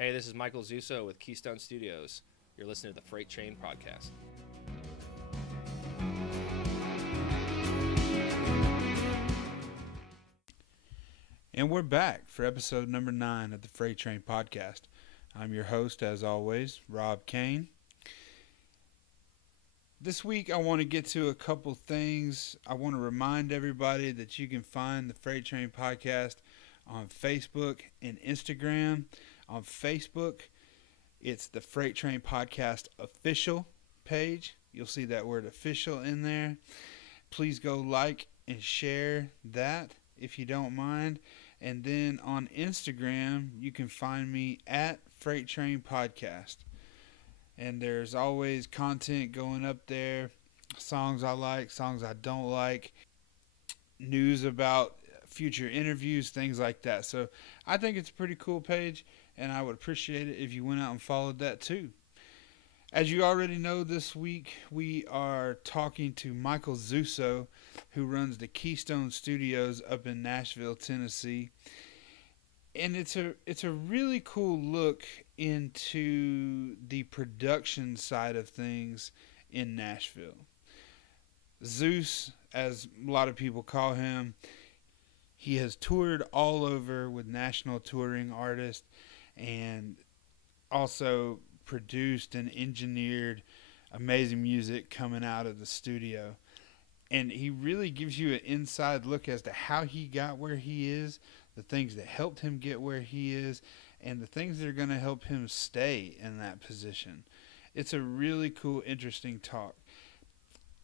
Hey, this is Michael Zuehsow with Keystone Studios. You're listening to the FreightTrain podcast. And we're back for episode number 9 of the FreightTrain podcast. I'm your host, as always, Rob Kane. This week, I want to get to a couple things. I want to remind everybody that you can find the FreightTrain podcast on Facebook and Instagram. On Facebook, it's the FreightTrain podcast official page. You'll see that word official in there. Please go like and share that if you don't mind. And then on Instagram, you can find me at FreightTrain Podcast. And there's always content going up there. Songs I like, songs I don't like. News about future interviews, things like that. So I think it's a pretty cool page. And I would appreciate it if you went out and followed that too. As you already know, this week we are talking to Michael Zuehsow, who runs the Keystone Studios up in Nashville, Tennessee. And it's a really cool look into the production side of things in Nashville. Zeus, as a lot of people call him, he has toured all over with national touring artists and also produced and engineered amazing music coming out of the studio. And he really gives you an inside look as to how he got where he is, the things that helped him get where he is, and the things that are going to help him stay in that position. It's a really cool, interesting talk.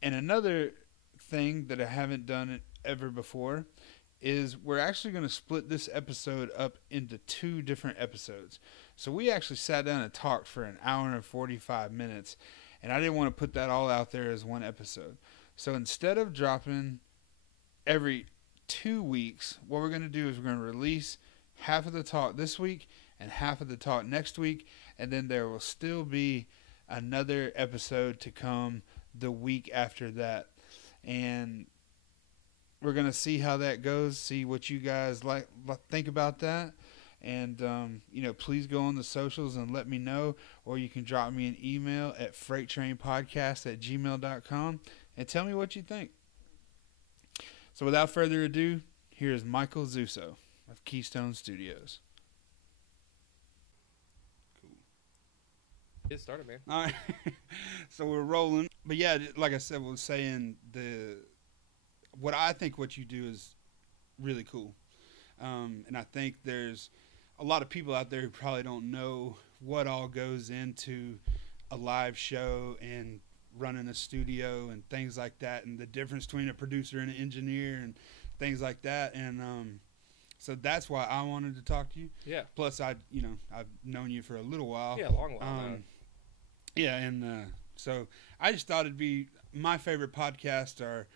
And another thing that I haven't done ever before is we're actually going to split this episode up into 2 different episodes. So we actually sat down and talked for an hour and 45 minutes, and I didn't want to put that all out there as one episode. So instead of dropping every 2 weeks, what we're going to do is we're going to release half of the talk this week and half of the talk next week, and then there will still be another episode to come the week after that. And we're going to see how that goes, see what you guys think about that. And, please go on the socials and let me know, or you can drop me an email at freighttrainpodcast@gmail.com and tell me what you think. So without further ado, here's Michael Zuehsow of Keystone Studios. Cool. Get started, man. All right. So we're rolling. But yeah, like I said, was saying what you do is really cool. And I think there's a lot of people out there who probably don't know what all goes into a live show and running a studio and things like that, and the difference between a producer and an engineer and things like that. And so that's why I wanted to talk to you. Yeah. Plus, I've known you for a little while. Yeah, a long while. Yeah, and so I just thought it'd be my favorite podcasts are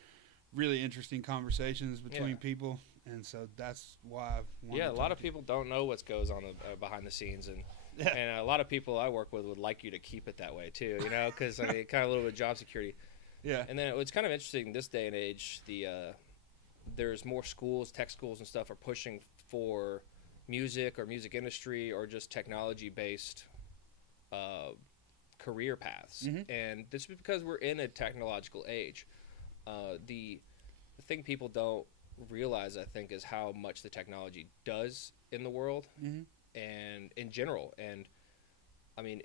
really interesting conversations between people. And so that's why I wanted a lot of people don't know what goes on behind the scenes, and a lot of people I work with would like you to keep it that way too, because kind of a little bit of job security. Yeah. And then it's kind of interesting this day and age. There's more schools, tech schools and stuff are pushing for music or music industry or just technology based career paths, and this is because we're in a technological age. The thing people don't realize, I think, is how much the technology does in the world and in general. And I mean,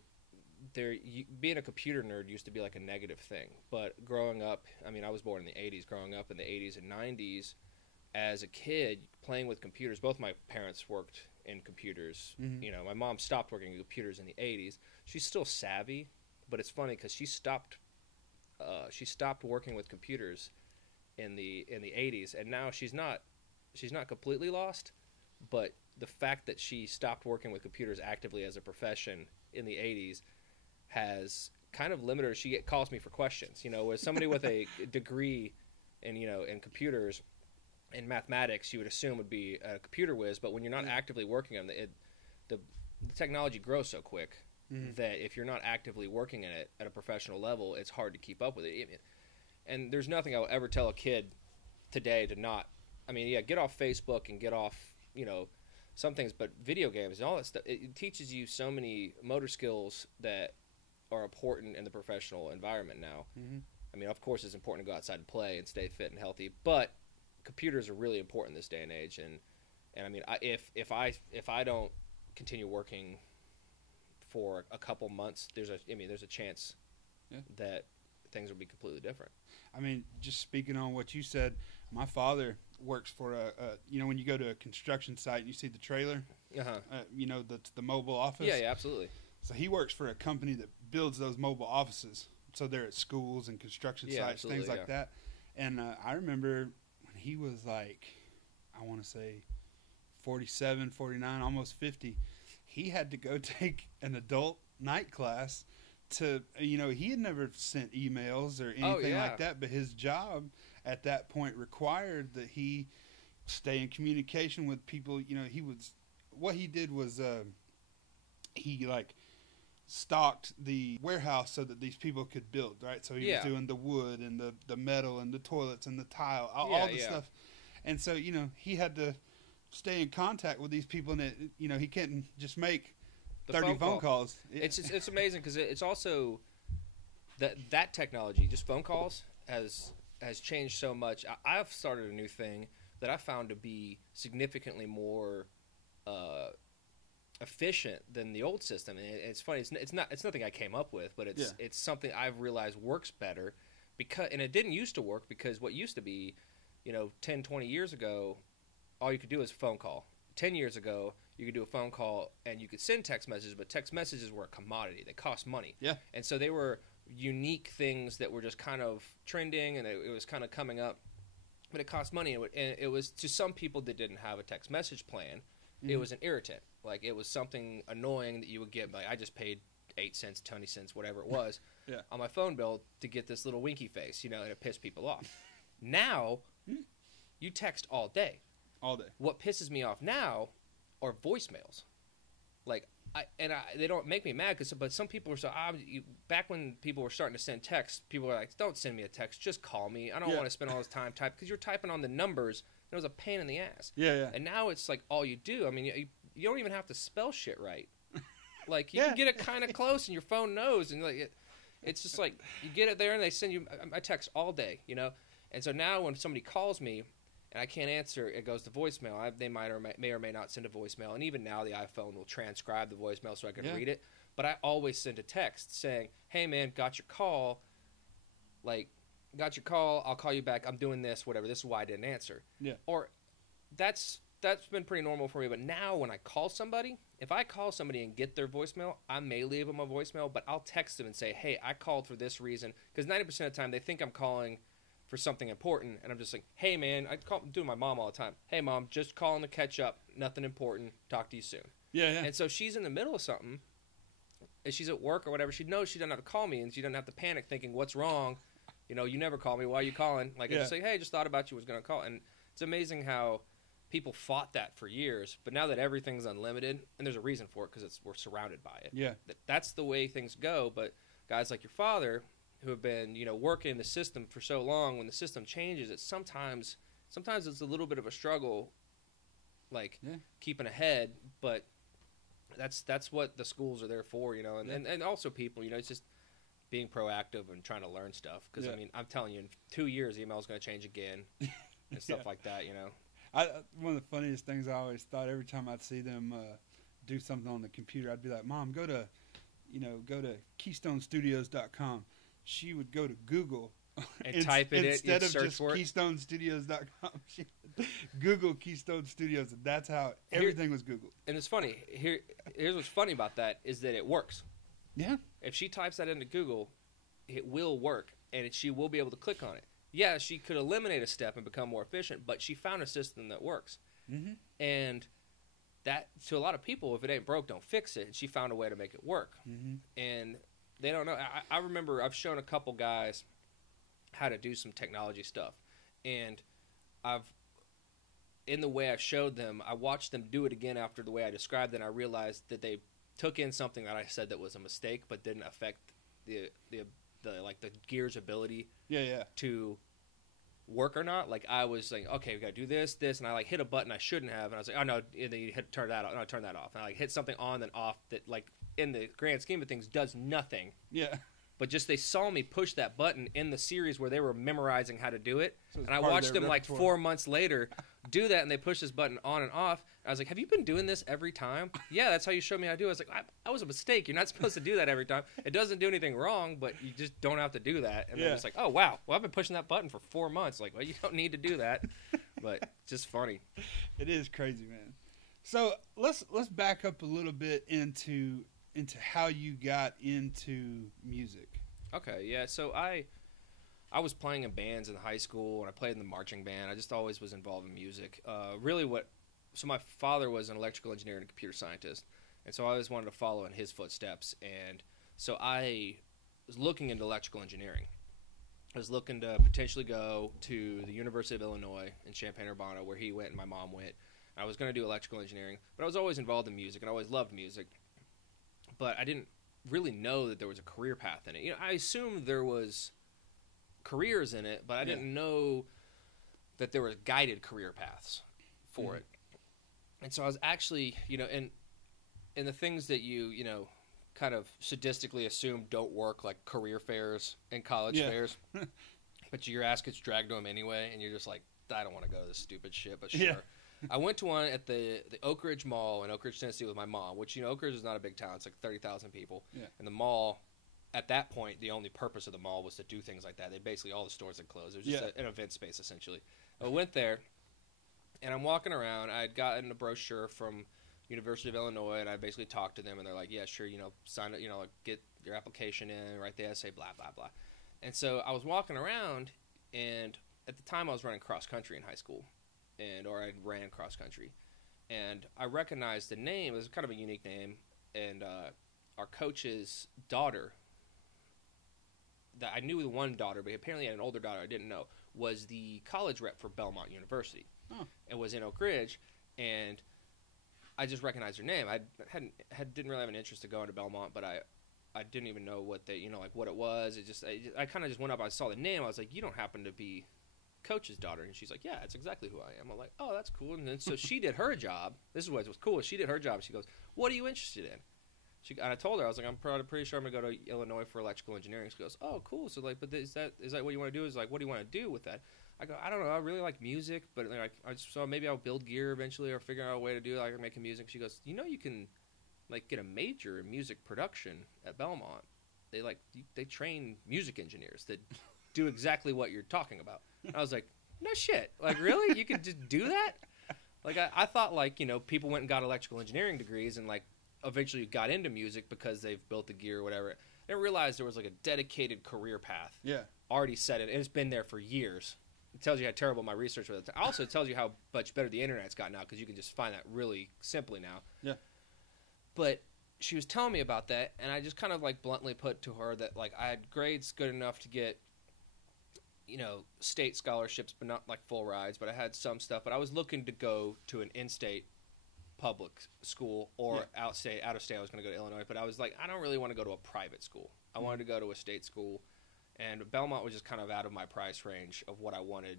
being a computer nerd used to be like a negative thing, but growing up, I was born in the 80s. Growing up in the 80s and 90s, as a kid, playing with computers. Both my parents worked in computers. My mom stopped working in computers in the 80s. She's still savvy, but it's funny because she stopped working with computers in the 80s, and now she's not completely lost, but the fact that she stopped working with computers actively as a profession in the 80s has kind of limited her. She calls me for questions, with somebody with a degree in computers and mathematics, you would assume would be a computer whiz, but when you're not actively working on the technology grows so quick that if you're not actively working in it at a professional level, it's hard to keep up with it. And there's nothing I will ever tell a kid today to not, get off Facebook and get off, some things, but video games and all that stuff, it teaches you so many motor skills that are important in the professional environment now. Mm-hmm. I mean, of course, it's important to go outside and play and stay fit and healthy, but computers are really important this day and age. And I mean, if I don't continue working for a couple months, there's a chance that things will be completely different. I mean, just speaking on what you said, my father works for when you go to a construction site and you see the trailer, the mobile office. Yeah, absolutely. So he works for a company that builds those mobile offices. So they're at schools and construction sites, things like that. And I remember when he was like, I want to say 47, 49, almost 50, he had to go take an adult night class to, he had never sent emails or anything like that, but his job at that point required that he stay in communication with people. What he did was he stocked the warehouse so that these people could build, right? So he was doing the wood and the metal and the toilets and the tile, all the stuff. And so, he had to stay in contact with these people, and he can't just make 30 phone calls. It's amazing because it's also that technology, just phone calls, has changed so much. I've started a new thing that I found to be significantly more efficient than the old system. And it's funny. It's nothing I came up with, but it's something I've realized works better and it didn't used to work because what used to be, 10, 20 years ago, all you could do is phone call. 10 years ago, you could do a phone call and you could send text messages, but text messages were a commodity. They cost money. Yeah. And so they were unique things that were just kind of trending, and it was kind of coming up, but it cost money. And it was, to some people that didn't have a text message plan, it was an irritant. Like, it was something annoying that you would get. Like, I just paid 8 cents, 20 cents, whatever it was, on my phone bill to get this little winky face, and it pissed people off. Now, you text all day. All day. What pisses me off now are voicemails. Like, they don't make me mad, but some people are back when people were starting to send texts, people were like, don't send me a text, just call me. I don't want to spend all this time typing, because you're typing on the numbers, and it was a pain in the ass. Yeah. And now it's like all you do. I mean, you don't even have to spell shit right. Like, you can get it kind of close, and your phone knows, and it's just like, you get it there, and they send you, I text all day, And so now when somebody calls me, and I can't answer, it goes to voicemail. They may or may not send a voicemail. And even now, the iPhone will transcribe the voicemail so I can read it. But I always send a text saying, hey, man, got your call. I'll call you back. I'm doing this, whatever. This is why I didn't answer. Yeah. Or that's been pretty normal for me. But now when I call somebody, if I call somebody and get their voicemail, I may leave them a voicemail, but I'll text them and say, hey, I called for this reason. Because 90% of the time, they think I'm calling for something important, and I'm just like, hey, man, I do my mom all the time. Hey, Mom, just calling to catch up. Nothing important. Talk to you soon. Yeah. And so she's in the middle of something, and she's at work or whatever. She knows she doesn't have to call me, and she doesn't have to panic thinking, what's wrong? You never call me. Why are you calling? I just say, hey, just thought about you, was going to call. And it's amazing how people fought that for years, but now that everything's unlimited, and there's a reason for it because we're surrounded by it. Yeah. That's the way things go, but guys like your father who have been, working in the system for so long, when the system changes, it's sometimes it's a little bit of a struggle, keeping ahead, but that's what the schools are there for, and also people, it's just being proactive and trying to learn stuff. Because, I mean, I'm telling you, in 2 years, email is going to change again and stuff like that, One of the funniest things I always thought, every time I'd see them do something on the computer, I'd be like, Mom, go to KeystoneStudios.com. She would go to Google and type it instead of search just for it. KeystoneStudios.com. She would Google Keystone Studios, and that's how everything was Googled. And it's funny. Here's what's funny about that is that it works. Yeah. If she types that into Google, it will work, and she will be able to click on it. Yeah, she could eliminate a step and become more efficient, but she found a system that works. Mm-hmm. And that, to a lot of people, if it ain't broke, don't fix it. She found a way to make it work. Mm-hmm. And they don't know. I remember I've shown a couple guys how to do some technology stuff. And in the way I showed them, I watched them do it again after the way I described it, and I realized that they took in something that I said that was a mistake, but didn't affect the gear's ability to work or not. Like, I was like, okay, we got to do this, and I, like, hit a button I shouldn't have, and I was like, oh, no, and then you turn that off, no, turn that off. And I, like, hit something on, then off that, like, in the grand scheme of things, does nothing. Yeah. But just they saw me push that button in the series where they were memorizing how to do it. So and I watched them like 4 months later do that, and they push this button on and off. I was like, have you been doing this every time? Yeah, that's how you showed me how to do it. I was like, that was a mistake. You're not supposed to do that every time. It doesn't do anything wrong, but you just don't have to do that. And then it's like, oh, wow. Well, I've been pushing that button for 4 months. Like, well, you don't need to do that. But just funny. It is crazy, man. So let's back up a little bit into how you got into music. Okay, yeah. So I was playing in bands in high school, and I played in the marching band. I just always was involved in music. So my father was an electrical engineer and a computer scientist, and so I always wanted to follow in his footsteps. And so I was looking into electrical engineering. I was looking to potentially go to the University of Illinois in Champaign-Urbana, where he went and my mom went. I was going to do electrical engineering, but I was always involved in music, and I always loved music. But I didn't really know that there was a career path in it. You know, I assumed there was careers in it, but I didn't know that there were guided career paths for it. And so I was actually, you know, in the things that you know, kind of sadistically assume don't work, like career fairs and college fairs, but your ass gets dragged to them anyway, and you're just like, I don't want to go to this stupid shit, but sure. Yeah. I went to one at the Oak Ridge Mall in Oak Ridge, Tennessee with my mom, which, you know, Oak Ridge is not a big town. It's like 30,000 people. Yeah. And the mall, at that point, the only purpose of the mall was to do things like that. They basically, all the stores had closed. It was just an event space, essentially. I went there, and I'm walking around. I had gotten a brochure from University of Illinois, and I basically talked to them, and they're like, yeah, sure, you know, sign it, you know, like, get your application in, write the essay, blah, blah, blah. And so I was walking around, and at the time I was running cross-country in high school. Or I ran cross country, and I recognized the name. It was kind of a unique name, and our coach's daughter, that I knew the one daughter, but apparently had an older daughter I didn't know, was the college rep for Belmont University. And was in Oak Ridge, and I just recognized her name. I didn't really have an interest to go into Belmont, but I didn't even know what they, you know, like what it was. I kind of just went up. I saw the name. I was like, you don't happen to be coach's daughter? And she's like, yeah, that's exactly who I am. I'm like, oh, that's cool. And then so she did her job. This is what was cool. She did her job. She goes, what are you interested in? And I told her, I was like, I'm pretty sure I'm gonna go to Illinois for electrical engineering. She goes, oh, cool. So like, but is that what you want to do? Is like, what do you want to do with that? I go, I don't know. I really like music, but like, so maybe I'll build gear eventually, or figure out a way to do it. Like making music. She goes, you know, you can like get a major in music production at Belmont. They train music engineers that do exactly what you're talking about. I was like, no shit. Like, really? You could just do that? Like, I thought, like, you know, people went and got electrical engineering degrees and, like, eventually got into music because they've built the gear or whatever. I didn't realize there was, like, a dedicated career path already set in. And it's been there for years. It tells you how terrible my research was. Also, it tells you how much better the Internet's got now, because you can just find that really simply now. Yeah. But she was telling me about that, and I just kind of, like, bluntly put to her that, like, I had grades good enough to get, you know, state scholarships, but not like full rides. But I had some stuff. But I was looking to go to an in-state public school or out of state. I was going to go to Illinois, but I was like, I don't really want to go to a private school. I wanted to go to a state school, and Belmont was just kind of out of my price range of what I wanted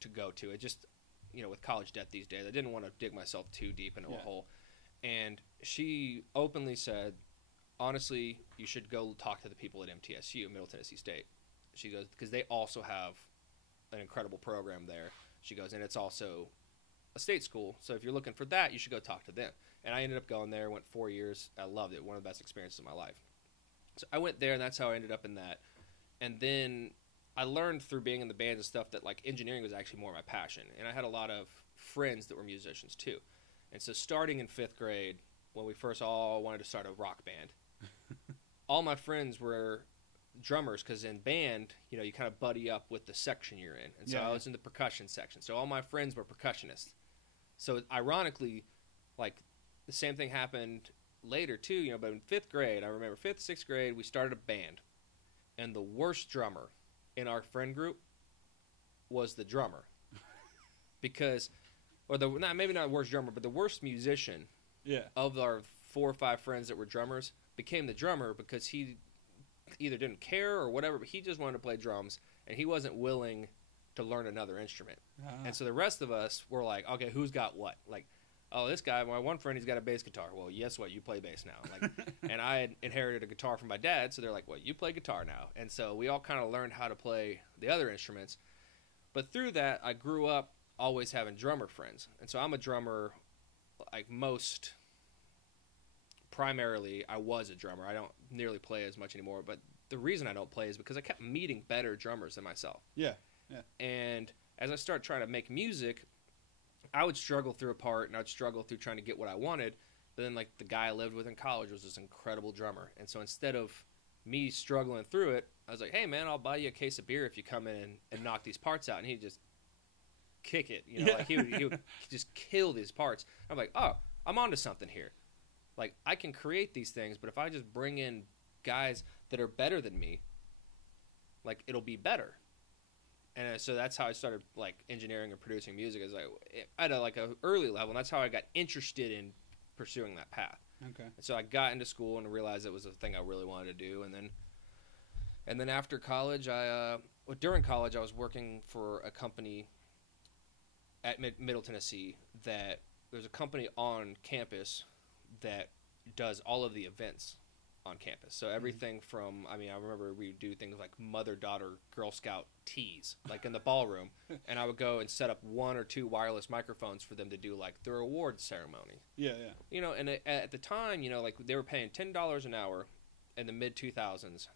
to go to. It just, you know, with college debt these days, I didn't want to dig myself too deep into a hole. And she openly said, honestly, you should go talk to the people at MTSU, Middle Tennessee State. She goes, because they also have an incredible program there. She goes, and it's also a state school. So if you're looking for that, you should go talk to them. And I ended up going there, went 4 years. I loved it. One of the best experiences of my life. So I went there, and that's how I ended up in that. And then I learned through being in the bands and stuff that, like, engineering was actually more my passion. And I had a lot of friends that were musicians, too. And so starting in 5th grade, when we first all wanted to start a rock band, all my friends were drummers, because in band, you know, you kind of buddy up with the section you're in. And so I was in the percussion section. So all my friends were percussionists. So ironically, like, the same thing happened later too, you know, but in 5th grade, I remember 5th, 6th grade, we started a band. And the worst drummer in our friend group was the drummer. Because, or maybe not the worst drummer, but the worst musician of our 4 or 5 friends that were drummers became the drummer, because he either didn't care or whatever, but he just wanted to play drums, and he wasn't willing to to learn another instrument. And so the rest of us were like, okay, who's got what? Like, oh, this guy, my one friend, he's got a bass guitar. Well, guess what? You play bass now. Like, and I had inherited a guitar from my dad, so they're like, well, you play guitar now. And so we all kind of learned how to play the other instruments. But through that, I grew up always having drummer friends. And so I'm a drummer, like most, primarily, I was a drummer. I don't nearly play as much anymore. But the reason I don't play is because I kept meeting better drummers than myself. Yeah. And as I started trying to make music, I would struggle through a part, and I'd struggle through trying to get what I wanted. But then, like, the guy I lived with in college was this incredible drummer. And so instead of me struggling through it, I was like, hey, man, I'll buy you a case of beer if you come in and knock these parts out. And he'd just kick it. You know, like he would just kill these parts. I'm like, oh, I'm onto something here. Like, I can create these things, but if I just bring in guys that are better than me, like, it'll be better. And so that's how I started, like, engineering and producing music. Is like at a early level, and that's how I got interested in pursuing that path. Okay. And so I got into school and realized it was a thing I really wanted to do. And then after college, during college, I was working for a company at Middle Tennessee. That there's a company on campus that does all of the events on campus. So everything from, I remember we would do things like mother-daughter Girl Scout teas, like in the ballroom, and I would go and set up 1 or 2 wireless microphones for them to do, like, their awards ceremony. Yeah. You know, and at the time, you know, like, they were paying $10 an hour in the mid-2000s,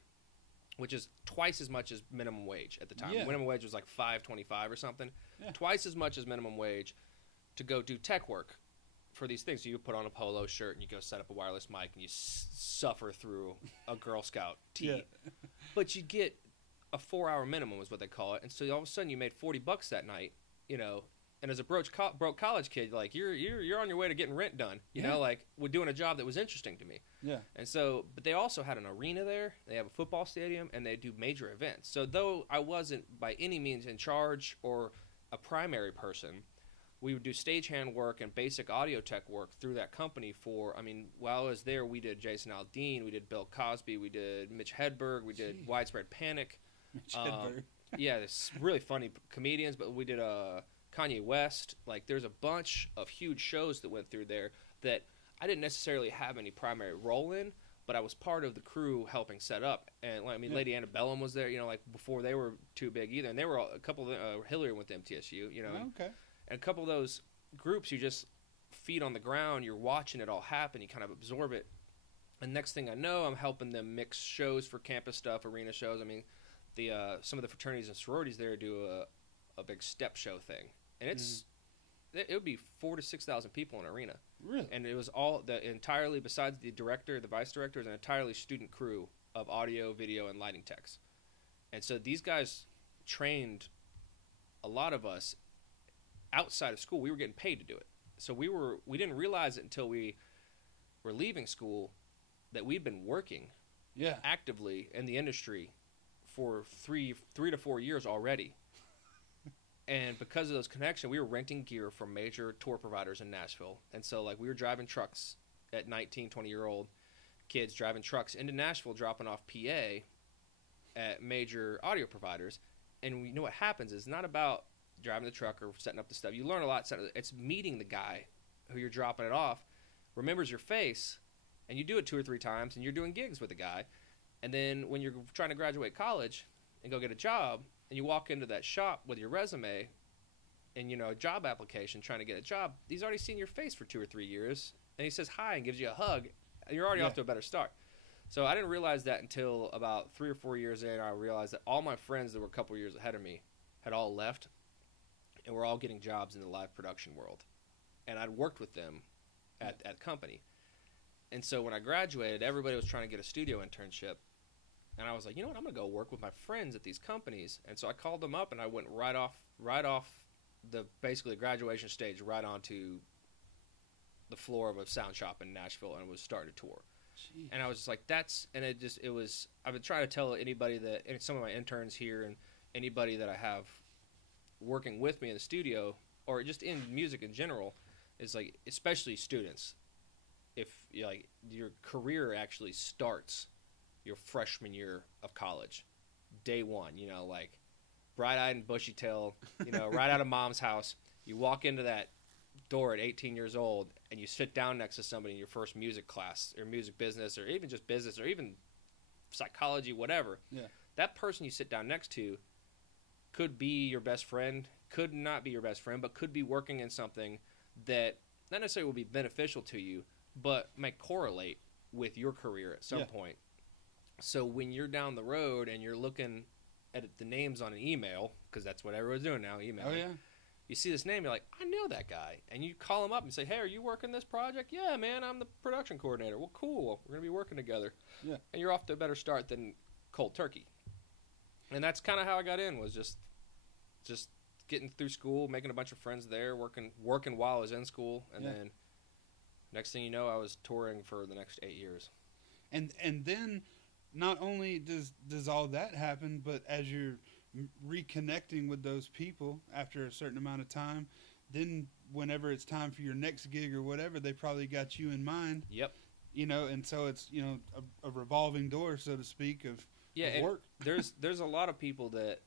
which is twice as much as minimum wage at the time. Yeah. Minimum wage was like $5.25 or something. Yeah. Twice as much as minimum wage to go do tech work for these things. So you put on a polo shirt and you go set up a wireless mic and you suffer through a Girl Scout tea. Yeah. But you get a 4-hour minimum is what they call it. And so all of a sudden you made $40 that night, you know, and as a broke college kid, like you're on your way to getting rent done, you know, like we're doing a job that was interesting to me. Yeah. And so, but they also had an arena there, they have a football stadium, and they do major events. So though I wasn't by any means in charge or a primary person, we would do stagehand work and basic audio tech work through that company for, while I was there, we did Jason Aldean, we did Bill Cosby, we did Mitch Hedberg, we did Widespread Panic. Mitch Hedberg. Yeah, it's really funny comedians, but we did Kanye West. Like, there's a bunch of huge shows that went through there that I didn't necessarily have any primary role in, but I was part of the crew helping set up. And, Lady Antebellum was there, you know, like, before they were too big either. And they were a couple of Hillary went to MTSU, you know. Okay. And a couple of those groups, you just feet on the ground, you're watching it all happen, you kind of absorb it. And next thing I know, I'm helping them mix shows for campus stuff, arena shows. Some of the fraternities and sororities there do a big step show thing. And it would be 4,000 to 6,000 people in an arena. Really? And it was entirely, besides the director, the vice director, is an entirely student crew of audio, video, and lighting techs. And so these guys trained a lot of us outside of school. We were getting paid to do it. So we didn't realize it until we were leaving school that we'd been working actively in the industry for 3 to 4 years already. And because of those connections, we were renting gear from major tour providers in Nashville. And so, like, we were driving trucks at 19, 20-year-old kids driving trucks into Nashville, dropping off PA at major audio providers. And we know what happens is not about driving the truck or setting up the stuff. You learn a lot. It's meeting the guy who you're dropping it off, remembers your face, and you do it 2 or 3 times, and you're doing gigs with the guy. And then when you're trying to graduate college and go get a job, and you walk into that shop with your resume and, you know, a job application trying to get a job, he's already seen your face for 2 or 3 years, and he says hi and gives you a hug, and you're already off to a better start. So I didn't realize that until about 3 or 4 years in. I realized that all my friends that were a couple years ahead of me had all left, and we're all getting jobs in the live production world. And I'd worked with them at the company. And so when I graduated, everybody was trying to get a studio internship. And I was like, you know what, I'm going to go work with my friends at these companies. And so I called them up, and I went right off the basically graduation stage right onto the floor of a sound shop in Nashville and was starting to tour. Jeez. And I was just like, I've been trying to tell anybody and some of my interns here and anybody that I have working with me in the studio or just in music in general is like, especially students, if like your career actually starts your freshman year of college, day one, you know, like bright-eyed and bushy-tailed, right out of mom's house. You walk into that door at 18 years old, and you sit down next to somebody in your first music class or music business or even just business or even psychology, whatever. Yeah. That person you sit down next to could be your best friend, could not be your best friend, but could be working in something that not necessarily will be beneficial to you, but might correlate with your career at some point. So when you're down the road and you're looking at the names on an email, because that's what everyone's doing now, email. Oh, yeah. You see this name, you're like, I know that guy. And you call him up and say, hey, are you working this project? Yeah, man, I'm the production coordinator. Well, cool. We're going to be working together. Yeah. And you're off to a better start than cold turkey. And that's kind of how I got in, was just getting through school, making a bunch of friends there, working while I was in school. And then next thing you know, I was touring for the next 8 years. And then not only does all that happen, but as you're reconnecting with those people after a certain amount of time, then whenever it's time for your next gig or whatever, they probably got you in mind. Yep. And so it's, a revolving door, so to speak, of work. There's a lot of people that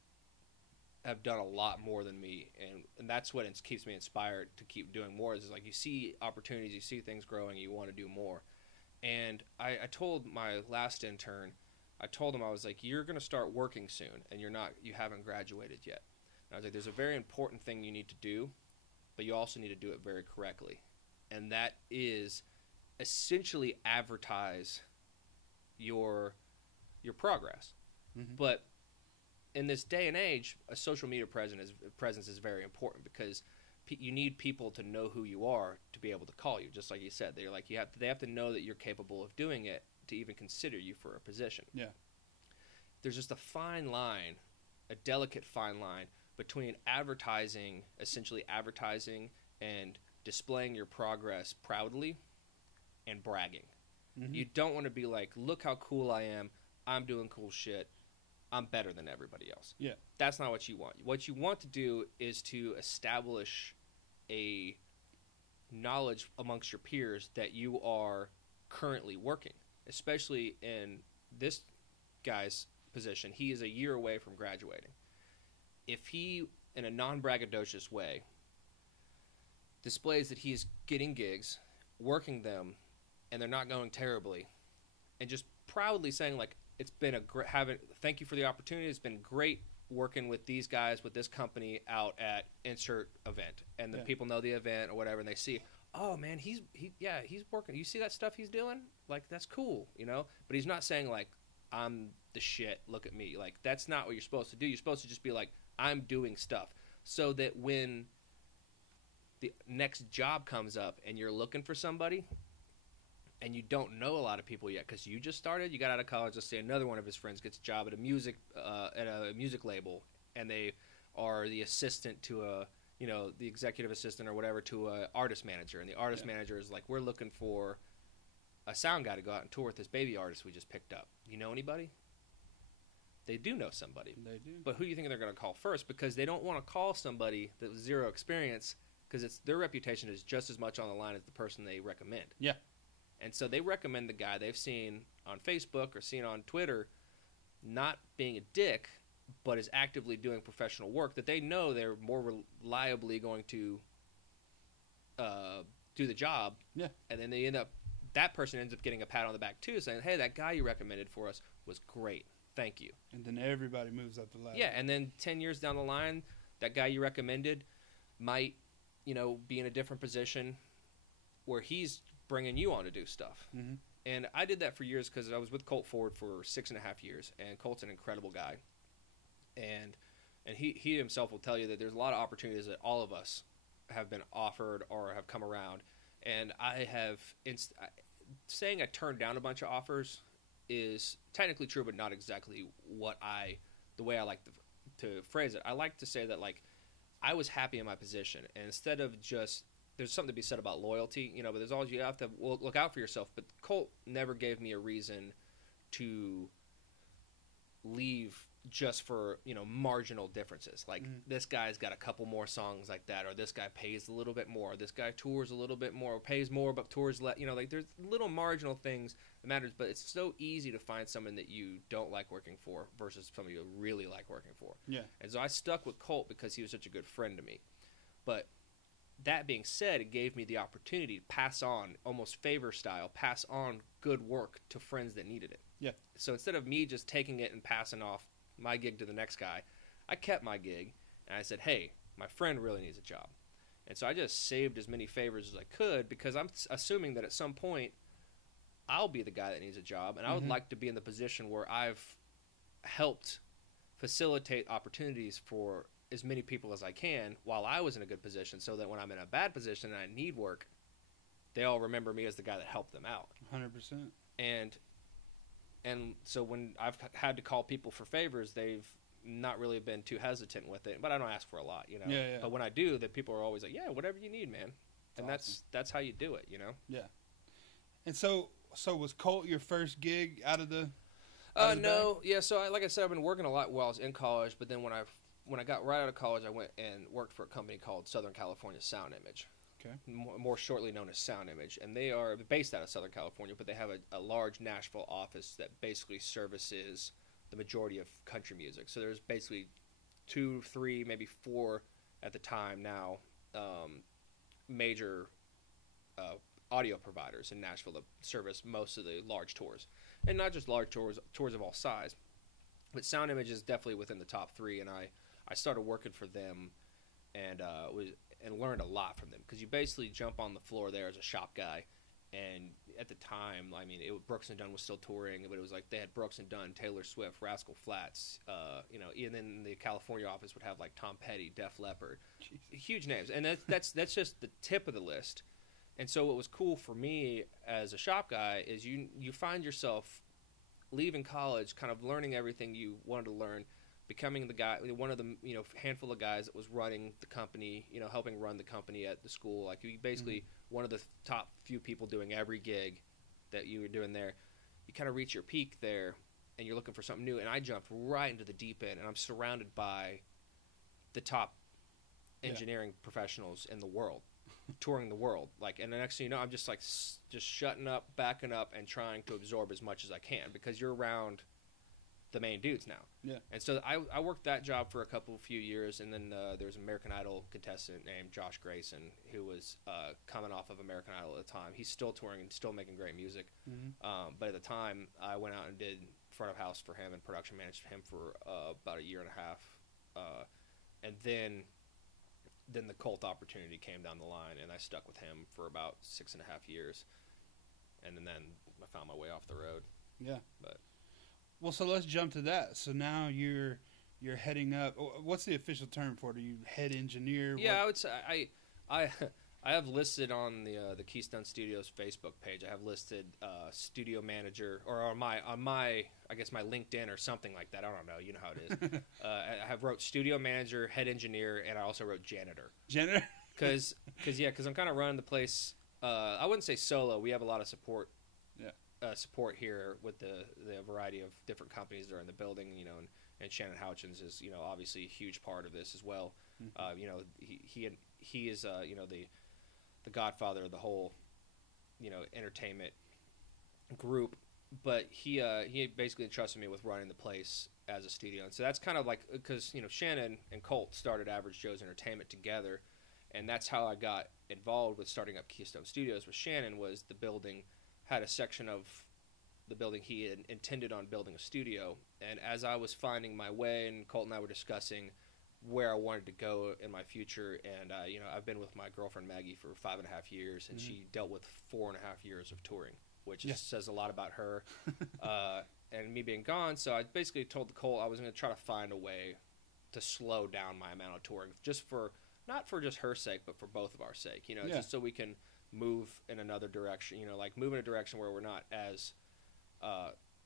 have done a lot more than me, and that's what keeps me inspired to keep doing more. Is like you see opportunities, you see things growing, you want to do more. And I told my last intern, I told him, I was like, you're going to start working soon, and you haven't graduated yet. And I was like, there's a very important thing you need to do, but you also need to do it very correctly. And that is essentially advertise your progress. Mm-hmm. But in this day and age, a social media presence is very important, because you need people to know who you are to be able to call you. Just like you said, they have to know that you're capable of doing it to even consider you for a position. Yeah. There's just a delicate fine line between essentially advertising and displaying your progress proudly, and bragging. Mm-hmm. You don't want to be like, look how cool I am, I'm doing cool shit, I'm better than everybody else. Yeah. That's not what you want. What you want to do is to establish a knowledge amongst your peers that you are currently working, especially in this guy's position. He is a year away from graduating. If he, in a non-braggadocious way, displays that he's getting gigs, working them, and they're not going terribly, and just proudly saying, like, it's been thank you for the opportunity, it's been great working with these guys, with this company out at insert event, and the people know the event or whatever, and they see, oh man, he's working. You see that stuff he's doing? Like, that's cool, But he's not saying, like, I'm the shit, look at me. Like, that's not what you're supposed to do. You're supposed to just be like, I'm doing stuff, so that when the next job comes up and you're looking for somebody, and you don't know a lot of people yet because you just started, you got out of college, let's say another one of his friends gets a job at a music label, and they are the assistant to the executive assistant or whatever to a artist manager, and the artist manager is like, we're looking for a sound guy to go out and tour with this baby artist we just picked up. You know anybody? They do know somebody. They do. But who do you think they're going to call first? Because they don't want to call somebody that was zero experience, because their reputation is just as much on the line as the person they recommend. Yeah. And so they recommend the guy they've seen on Facebook or seen on Twitter not being a dick, but is actively doing professional work that they know they're more reliably going to do the job. Yeah. And then that person ends up getting a pat on the back too, saying, hey, that guy you recommended for us was great. Thank you. And then everybody moves up the ladder. Yeah, and then 10 years down the line, that guy you recommended might, be in a different position where he's bringing you on to do stuff. Mm-hmm. And I did that for years because I was with Colt Ford for 6.5 years, and Colt's an incredible guy. And he himself will tell you that there's a lot of opportunities that all of us have been offered or have come around. And I have saying I turned down a bunch of offers is technically true, but not exactly the way I like to phrase it. I like to say that, like, I was happy in my position, and instead of just, there's something to be said about loyalty, but there's always, you have to look out for yourself. But Colt never gave me a reason to leave just for, marginal differences. Like, this guy's got a couple more songs like that, or this guy pays a little bit more, or this guy tours a little bit more, or pays more but tours less. Like, there's little marginal things that matters, but it's so easy to find someone that you don't like working for versus somebody you really like working for. Yeah. And so I stuck with Colt because he was such a good friend to me. But that being said, it gave me the opportunity to pass on, almost favor style, pass on good work to friends that needed it. Yeah. So instead of me just taking it and passing off my gig to the next guy, I kept my gig, and I said, hey, my friend really needs a job. And so I just saved as many favors as I could, because I'm assuming that at some point I'll be the guy that needs a job, and I would like to be in the position where I've helped facilitate opportunities for as many people as I can while I was in a good position, so that when I'm in a bad position and I need work, they all remember me as the guy that helped them out. 100%. And so when I've had to call people for favors, they've not really been too hesitant with it. But I don't ask for a lot, Yeah. But when I do, that people are always like, yeah, whatever you need, man. And awesome. that's how you do it, Yeah. And so was Colt your first gig out of the no. bag? Yeah, so like I said, I've been working a lot while I was in college. But then when I got right out of college, I went and worked for a company called Southern California Sound Image. Okay. More shortly known as Sound Image, and they are based out of Southern California, but they have a large Nashville office that basically services the majority of country music. So there's basically 2, 3, maybe 4 at the time now, major audio providers in Nashville that service most of the large tours, and not just large tours of all size, but Sound Image is definitely within the top 3. And I started working for them, and learned a lot from them, because you basically jump on the floor there as a shop guy. And at the time, I mean, Brooks and Dunn was still touring, but it was like they had Brooks and Dunn, Taylor Swift, Rascal Flatts, and then the California office would have like Tom Petty, Def Leppard, huge names. And that's just the tip of the list. And so what was cool for me as a shop guy is you find yourself leaving college, kind of learning everything you wanted to learn, becoming the guy, one of the handful of guys that was running the company, helping run the company at the school. Like, you basically one of the top few people doing every gig that you were doing there. You kind of reach your peak there, and you're looking for something new. And I jumped right into the deep end, and I'm surrounded by the top engineering professionals in the world, touring the world. Like, and the next thing you know, I'm just like just shutting up, backing up, and trying to absorb as much as I can, because you're around the main dudes now. Yeah. And so I worked that job for a few years, and then there was an American Idol contestant named Josh Grayson, who was coming off of American Idol at the time. He's still touring and still making great music. But at the time, I went out and did front of house for him and production managed him for about a year and a half. And then the Colt opportunity came down the line, and I stuck with him for about 6.5 years. And then I found my way off the road. Yeah. But well, so let's jump to that. So now you're heading up. What's the official term for it? Are you head engineer? Yeah, I would say I have listed on the Keystone Studios Facebook page. I have listed studio manager, or on my I guess my LinkedIn or something like that. I don't know. You know how it is. I have wrote studio manager, head engineer, and I also wrote janitor. Janitor. Because I'm kind of running the place. I wouldn't say solo. We have a lot of support. Support here with the variety of different companies that are in the building, and Shannon Houchins is, obviously a huge part of this as well. He is, the godfather of the whole, entertainment group, but he basically entrusted me with running the place as a studio. And so that's kind of like, because, Shannon and Colt started Average Joe's Entertainment together, and that's how I got involved with starting up Keystone Studios. With Shannon, was the building had a section of the building he had intended on building a studio. And as I was finding my way, and Colt and I were discussing where I wanted to go in my future, and I've been with my girlfriend Maggie for 5.5 years, and she dealt with 4.5 years of touring, which says a lot about her and me being gone. So I basically told Colt I was going to try to find a way to slow down my amount of touring, not for just her sake, but for both of our sake, just so we can move in another direction, move in a direction where we're not as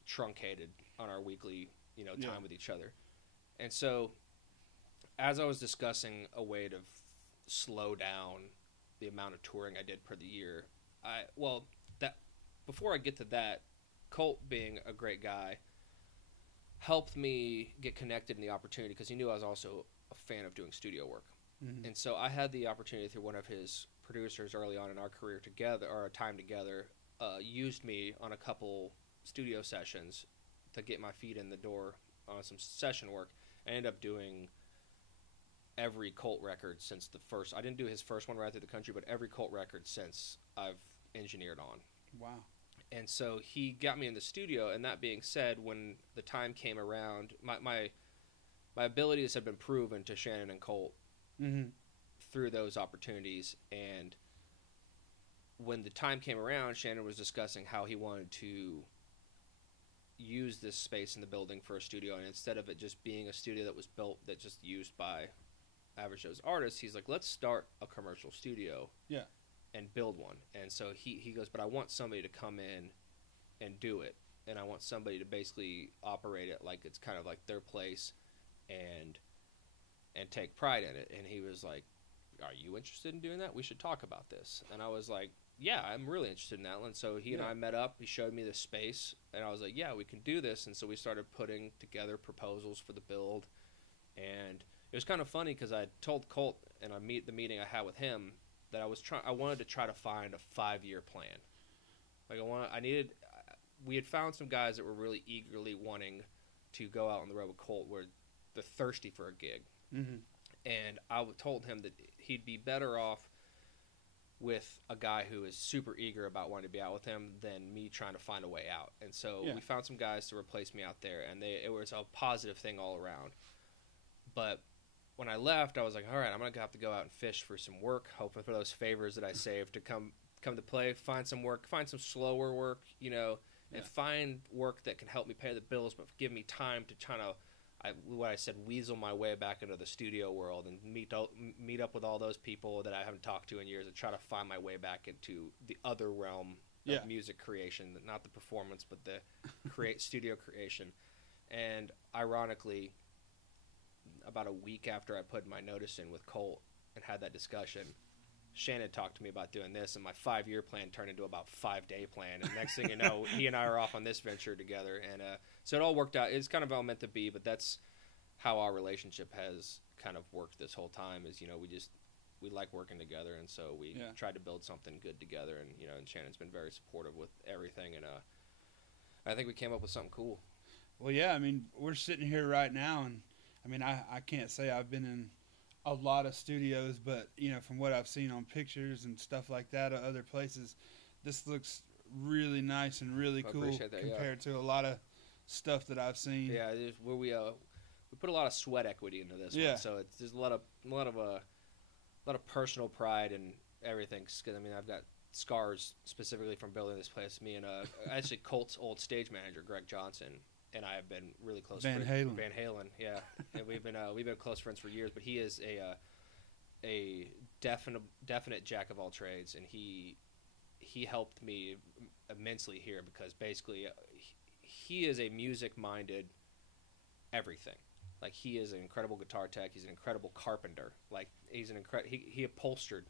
truncated on our weekly, time with each other. And so as I was discussing a way to slow down the amount of touring I did per the year, before I get to that, Colt being a great guy, helped me get connected in the opportunity because he knew I was also a fan of doing studio work. Mm-hmm. And so I had the opportunity through one of his producers early on in our career together, or our time together, used me on a couple studio sessions to get my feet in the door on some session work. I ended up doing every Colt record since the first. I didn't do his first one right through the country, but every Colt record since I've engineered on. Wow. And so he got me in the studio, and that being said, when the time came around, my abilities had been proven to Shannon and Colt Mm-hmm. through those opportunities. And when the time came around, Shannon was discussing how he wanted to use this space in the building for a studio, and instead of it just being a studio that was built that just used by average Joe's artists, he's like, let's start a commercial studio. Yeah. And build one. And so he goes, but I want somebody to come in and do it, and I want somebody to basically operate it like it's kind of like their place and take pride in it. And he was like, are you interested in doing that? We should talk about this. And I was like, yeah, I'm really interested in that. And so he and I met up. He showed me the space, and I was like, yeah, we can do this. And so we started putting together proposals for the build. And it was kind of funny because I told Colt in the meeting I had with him that I wanted to try to find a 5-year plan. Like we had found some guys that were really eagerly wanting to go out on the road with Colt, where they're thirsty for a gig. Mm-hmm. And I told him that he'd be better off with a guy who is super eager about wanting to be out with him than me trying to find a way out. And so we found some guys to replace me out there, and it was a positive thing all around. But when I left, I was like, all right, I'm going to have to go out and fish for some work, hoping for those favors that I saved to come to play, find some work, find some slower work, and find work that can help me pay the bills, but give me time to try to, weasel my way back into the studio world and meet up with all those people that I haven't talked to in years and try to find my way back into the other realm of music creation, not the performance, but the studio creation. And ironically, about a week after I put my notice in with Colt and had that discussion, Shannon talked to me about doing this, and my 5-year plan turned into about 5-day plan. And next thing you know, he and I are off on this venture together. And so it all worked out. It's kind of all meant to be, but that's how our relationship has kind of worked this whole time is, we like working together. And so we tried to build something good together. And, and Shannon's been very supportive with everything. And I think we came up with something cool. Well, yeah, I mean, we're sitting here right now, and I mean, I can't say I've been in a lot of studios, but, from what I've seen on pictures and stuff like that at other places, this looks really nice and really cool compared to a lot of stuff that I've seen. Yeah, where we put a lot of sweat equity into this one, so there's a lot of personal pride and everything. Because I mean, I've got scars specifically from building this place. Me and actually Colt's old stage manager, Greg Johnson, and I have been really close friends. Van Halen, yeah. And we've been close friends for years, but he is a definite jack of all trades, and he helped me immensely here because basically he is a music-minded everything. Like, he is an incredible guitar tech, he's an incredible carpenter. Like, he upholstered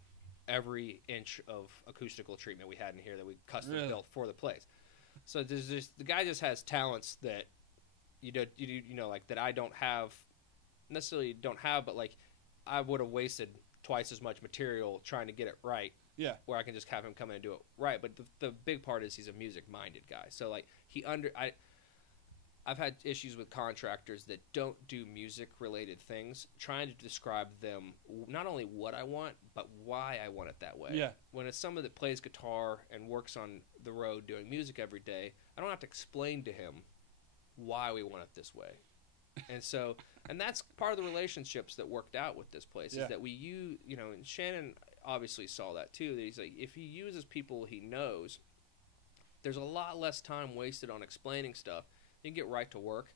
every inch of acoustical treatment we had in here that we custom built for the place. So the guy just has talents that like that I don't have, but like I would have wasted twice as much material trying to get it right. Yeah. Where I can just have him come in and do it right. But the big part is he's a music-minded guy. So like I've had issues with contractors that don't do music-related things, trying to describe them not only what I want, but why I want it that way. Yeah. When it's someone that plays guitar and works on the road doing music every day, I don't have to explain to him why we want it this way. And that's part of the relationships that worked out with this place, is that we use, and Shannon obviously saw that too, that he's like, if he uses people he knows, there's a lot less time wasted on explaining stuff. You can get right to work,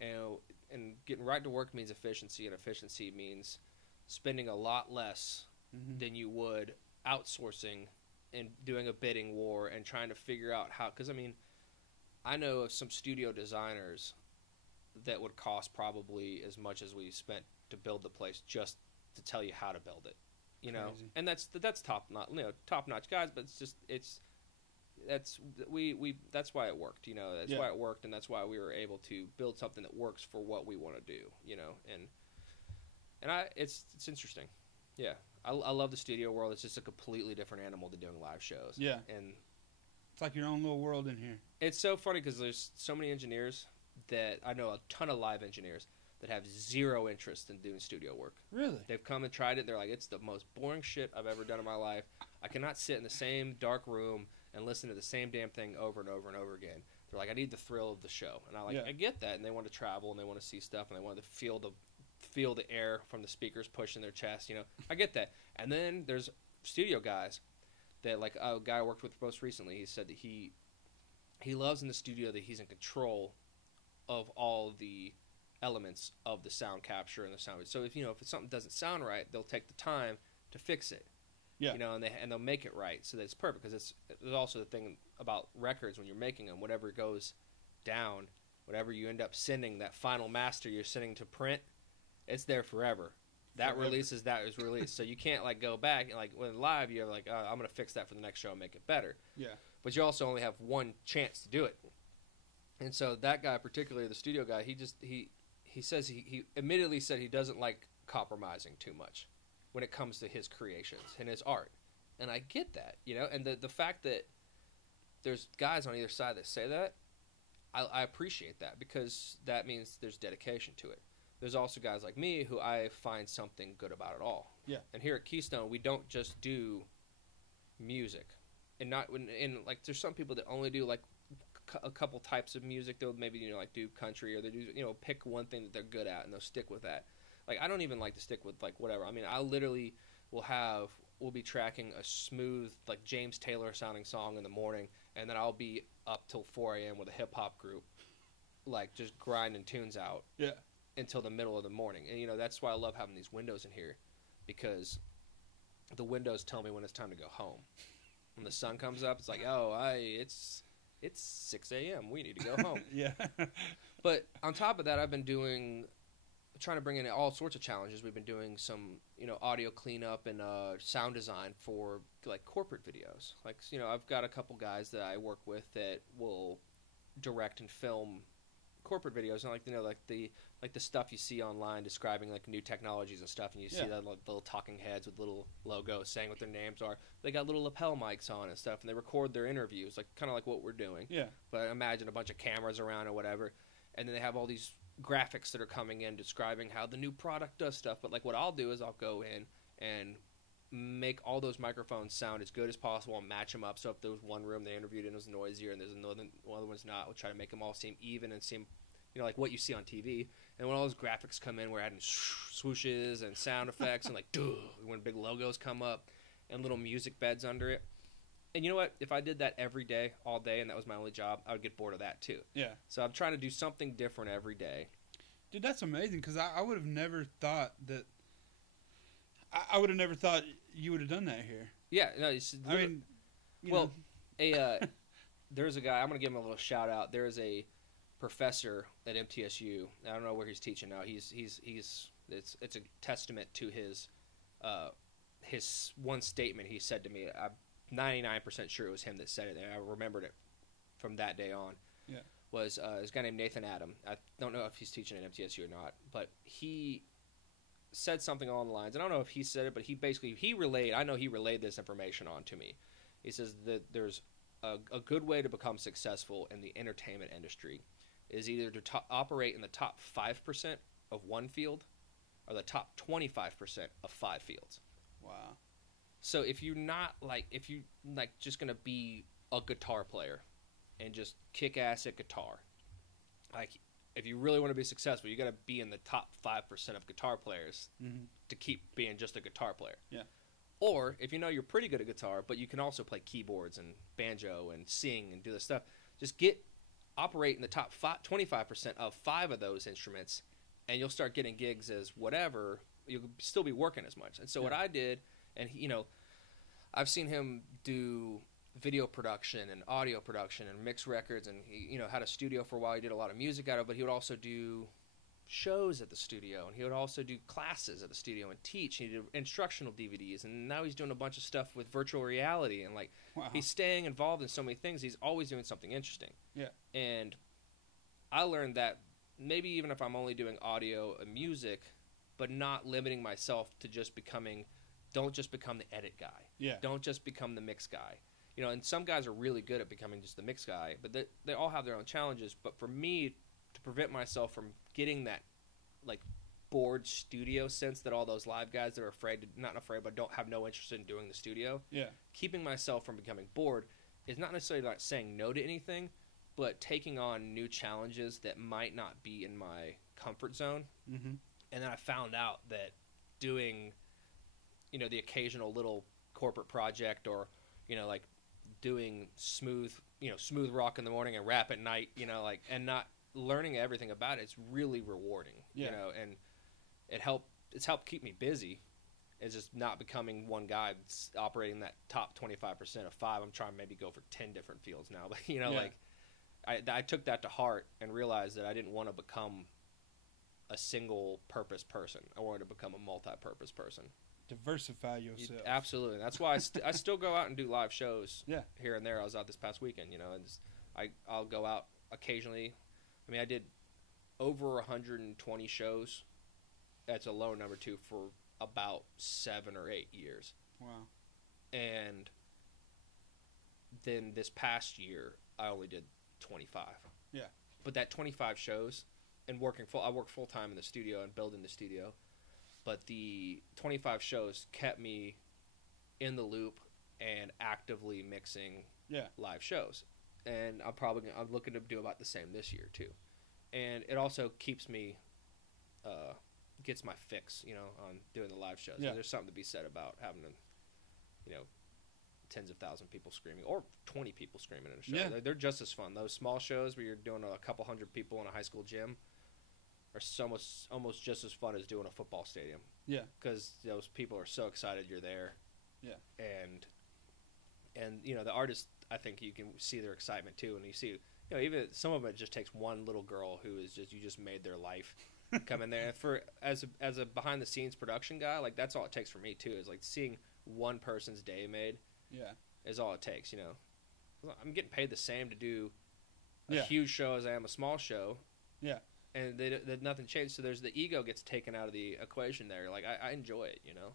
and getting right to work means efficiency, and efficiency means spending a lot less than you would outsourcing and doing a bidding war and trying to figure out how. Because, I mean, I know of some studio designers that would cost probably as much as we spent to build the place just to tell you how to build it, you know. And that's top notch guys, but it's that's why it worked. You know, that's why it worked, and that's why we were able to build something that works for what we want to do. You know, and it's interesting. Yeah, I love the studio world. It's just a completely different animal than doing live shows. Yeah, and it's like your own little world in here. It's so funny because there's so many engineers that I know, a ton of live engineers that have zero interest in doing studio work. Really? They've come and tried it. And they're like, it's the most boring shit I've ever done in my life. I cannot sit in the same dark room and listen to the same damn thing over and over and over again. They're like, I need the thrill of the show. And I get that. And they want to travel and they want to see stuff and they want to feel the air from the speakers pushing their chest. You know, I get that. And then there's studio guys that, like a guy I worked with most recently, he said that he loves in the studio that he's in control of all the elements of the sound capture and the sound. So if something doesn't sound right, they'll take the time to fix it. Yeah. You know, and they'll make it right so that it's perfect. Because there's also the thing about records when you're making them. Whatever goes down, whatever you end up sending, that final master you're sending to print, it's there forever. That release is released. So you can't like go back and like when live you're like, I'm gonna fix that for the next show and make it better. Yeah. But you also only have one chance to do it. And so that guy, particularly the studio guy, he says he admittedly said he doesn't like compromising too much when it comes to his creations and his art. And I get that, you know, and the fact that there's guys on either side that say that, I appreciate that because that means there's dedication to it. There's also guys like me who I find something good about it all. Yeah. And here at Keystone, we don't just do music. And like there's some people that only do like a couple types of music. They'll maybe like do country or they do pick one thing that they're good at and they'll stick with that. Like I don't even like to stick with like whatever. I mean, I literally we'll be tracking a smooth like James Taylor sounding song in the morning, and then I'll be up till 4 a.m. with a hip hop group, like just grinding tunes out. Yeah. Until the middle of the morning. And that's why I love having these windows in here, because the windows tell me when it's time to go home. When the sun comes up, it's like, it's 6 a.m. We need to go home. Yeah. But on top of that, I've been trying to bring in all sorts of challenges. We've been doing some, audio cleanup and sound design for like corporate videos. Like, I've got a couple guys that I work with that will direct and film corporate videos, and like the stuff you see online describing like new technologies and stuff, and you see that like, little talking heads with little logos saying what their names are. They got little lapel mics on and stuff, and they record their interviews, like kind of like what we're doing. Yeah. But imagine a bunch of cameras around or whatever, and then they have all these graphics that are coming in describing how the new product does stuff. But like what I'll do is I'll go in and make all those microphones sound as good as possible and match them up. So if there was one room they interviewed in was noisier and there's another one's not, we'll try to make them all seem even and seem like what you see on TV. And when all those graphics come in, we're adding swooshes and sound effects and like when big logos come up and little music beds under it. And you know what? If I did that every day, all day, and that was my only job, I would get bored of that too. Yeah. So I'm trying to do something different every day. Dude, that's amazing, because I would have never thought that. I would have never thought you would have done that here. Yeah. No. There's a guy. I'm gonna give him a little shout out. There is a professor at MTSU. I don't know where he's teaching now. It's a testament to his one statement he said to me. I'm 99% sure it was him that said it, and I remembered it from that day on. Yeah. Was this guy named Nathan Adam. I don't know if he's teaching at MTSU or not, but he said something along the lines. I don't know if he said it, but he relayed this information on to me. He says that there's a good way to become successful in the entertainment industry is either to operate in the top 5% of one field or the top 25% of 5 fields. Wow. So if you're just going to be a guitar player and just kick ass at guitar, like if you really want to be successful, you got to be in the top 5% of guitar players to keep being just a guitar player. Yeah. Or if you're pretty good at guitar, but you can also play keyboards and banjo and sing and do this stuff, just operate in the top 25% of 5 of those instruments, and you'll start getting gigs as whatever. You'll still be working as much. And so what I did, and I've seen him do video production and audio production and mix records, and he had a studio for a while. He did a lot of music out of it, but he would also do shows at the studio, and he would also do classes at the studio and teach. He did instructional DVDs, and now he's doing a bunch of stuff with virtual reality, and like he's staying involved in so many things. He's always doing something interesting. Yeah. And I learned that maybe even if I'm only doing audio and music, but not limiting myself to just don't just become the edit guy. Yeah. Don't just become the mix guy. You know, and some guys are really good at becoming just the mix guy, but they all have their own challenges. But for me, to prevent myself from getting that, like, bored studio sense that all those live guys that are not afraid, but don't have no interest in doing the studio, keeping myself from becoming bored is not necessarily like saying no to anything, but taking on new challenges that might not be in my comfort zone. Mm-hmm. And then I found out that doing, you know, the occasional little corporate project, or, you know, like doing smooth rock in the morning and rap at night, you know, like, and not learning everything about it, it's really rewarding. You know, and it's helped keep me busy. It's just not becoming one guy that's operating that top 25% of 5. I'm trying to maybe go for 10 different fields now, but, you know, like, I took that to heart and realized that I didn't want to become a single purpose person. I wanted to become a multi-purpose person. Diversify yourself. Absolutely. That's why I still go out and do live shows here and there. I was out this past weekend, you know, and I'll go out occasionally. I mean, I did over 120 shows. That's a low number, too, for about 7 or 8 years. Wow. And then this past year, I only did 25. Yeah. But that 25 shows, and I work full time in the studio and building the studio. But the 25 shows kept me in the loop and actively mixing live shows. And I'm looking to do about the same this year too. And it also keeps me, gets my fix, you know, on doing the live shows. Yeah. There's something to be said about having, you know, tens of thousands of people screaming, or 20 people screaming in a show. Yeah. They're just as fun. Those small shows where you're doing a couple hundred people in a high school gym are almost just as fun as doing a football stadium. Yeah. Because those people are so excited you're there. Yeah. And you know, the artists, I think you can see their excitement too. And you see, you know, even some of it just takes one little girl who is you just made their life come in there. As a behind the scenes production guy, like, that's all it takes for me too, is like seeing one person's day made. Yeah. Is all it takes, you know. I'm getting paid the same to do a huge show as I am a small show. Yeah. And nothing changed, so there's the ego gets taken out of the equation there. Like, I enjoy it, you know.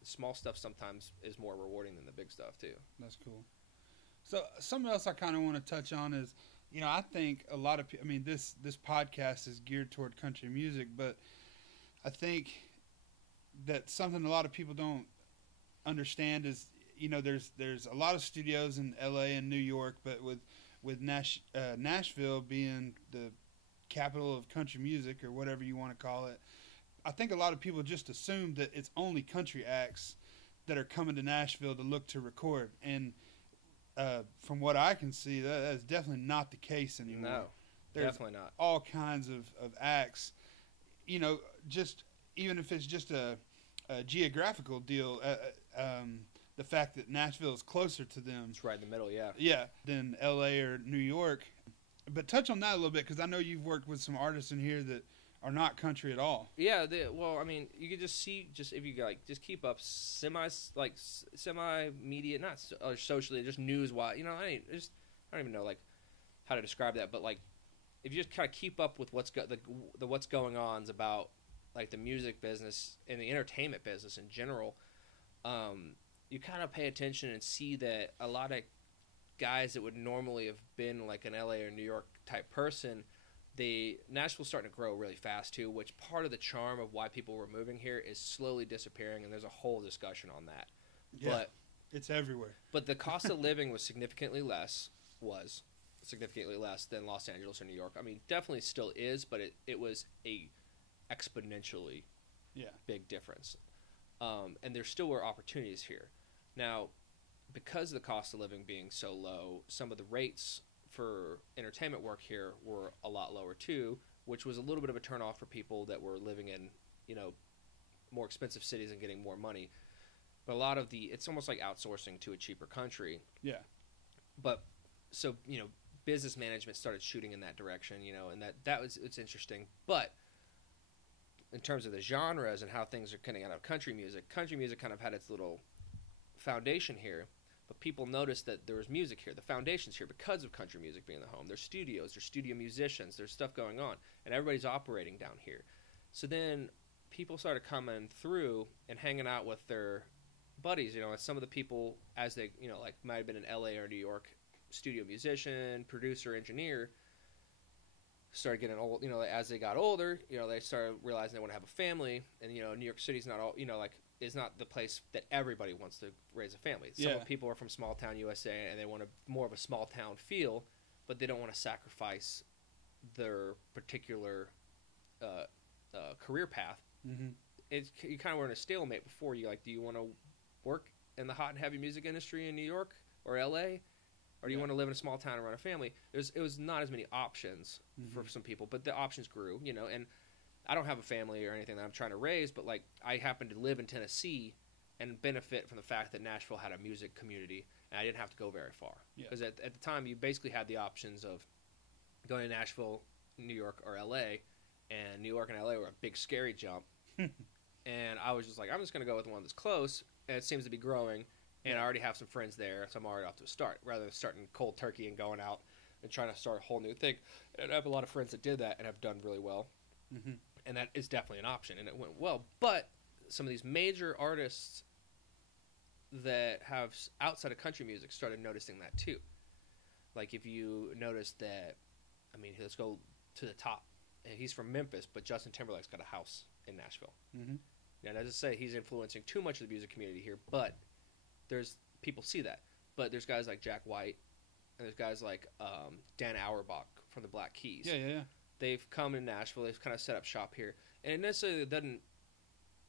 The small stuff sometimes is more rewarding than the big stuff too. That's cool. So something else I kind of want to touch on is, you know, I think a lot of people, I mean, this podcast is geared toward country music, but I think that something a lot of people don't understand is, you know, there's a lot of studios in LA and New York, but with Nashville being the capital of country music, or whatever you want to call it, I think a lot of people just assume that it's only country acts that are coming to Nashville to look to record. And from what I can see, that is definitely not the case anymore. No, there's definitely not. All kinds of acts, you know, just even if it's just a geographical deal, the fact that Nashville is closer to them. It's right in the middle, yeah. Yeah, than L.A. or New York. But touch on that a little bit, because I know you've worked with some artists in here that are not country at all. Yeah, well, I mean, you could just see, if you like, just keep up semi media, not or socially, just news wise. You know, I don't even know like how to describe that, but like, if you just kind of keep up with what's going on about like the music business and the entertainment business in general, you kind of pay attention and see that a lot of guys that would normally have been like an LA or New York type person, Nashville's starting to grow really fast too, which part of the charm of why people were moving here is slowly disappearing, and there's a whole discussion on that. Yeah, but it's everywhere. But the cost of living was significantly less than Los Angeles or New York. I mean, definitely still is, but it was a exponentially big difference. And there still were opportunities here. Now, because of the cost of living being so low, some of the rates for entertainment work here were a lot lower too, which was a little bit of a turnoff for people that were living in, you know, more expensive cities and getting more money. But a lot of it's almost like outsourcing to a cheaper country. Yeah. But so, you know, business management started shooting in that direction, you know, and it's interesting. But in terms of the genres and how things are coming out of country music kind of had its little foundation here, but people noticed that there was music here. The foundation's here because of country music being the home. There's studios, there's studio musicians, there's stuff going on, and everybody's operating down here. So then people started coming through and hanging out with their buddies, some of the people, as they, like might have been in LA or New York, studio musician, producer, engineer, started getting old, as they got older, they started realizing they want to have a family, and, New York City's not all, is not the place that everybody wants to raise a family. Some people are from small town USA and they want more of a small town feel, but they don't want to sacrifice their particular career path. Mm-hmm. You kind of were in a stalemate before. Do you want to work in the hot and heavy music industry in New York or LA, or do you want to live in a small town and run a family? It was not as many options for some people, but the options grew, and I don't have a family or anything that I'm trying to raise, but like I happen to live in Tennessee and benefit from the fact that Nashville had a music community, and I didn't have to go very far. Because at the time, you basically had the options of going to Nashville, New York, or LA, and New York and LA were a big scary jump. And I was just like, I'm just going to go with the one that's close, and it seems to be growing, and I already have some friends there, so I'm already off to a start, rather than starting cold turkey and going out and trying to start a whole new thing. And I have a lot of friends that did that and have done really well. Mm-hmm. And that is definitely an option, and it went well. But some of these major artists that have outside of country music started noticing that too. Like if you notice that, let's go to the top. He's from Memphis, but Justin Timberlake's got a house in Nashville. Mm-hmm. Now, that doesn't say he's influencing too much of the music community here, but there's people see that. But there's guys like Jack White, and there's guys like Dan Auerbach from the Black Keys. Yeah. They've come in Nashville. They've kind of set up shop here, and it necessarily they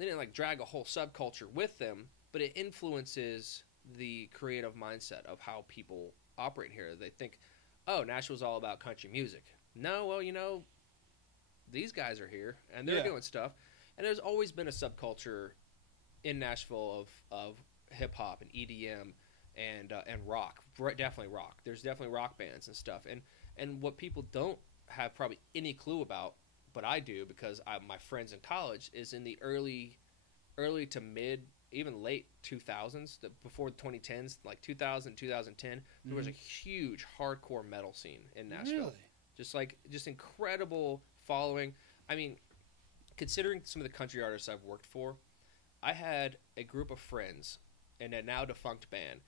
didn't like drag a whole subculture with them, but it influences the creative mindset of how people operate here. They think, oh, Nashville's all about country music. No, well, these guys are here and they're doing stuff, and there's always been a subculture in Nashville of hip hop and EDM and rock. Definitely rock. There's definitely rock bands and stuff, and what people don't have probably any clue about, but I do because my friends in college, is in the early to mid, even late 2000s, before the 2010s, like 2000, 2010, there was a huge hardcore metal scene in Nashville. Really? Just incredible following. Considering some of the country artists I've worked for, I had a group of friends in a now defunct band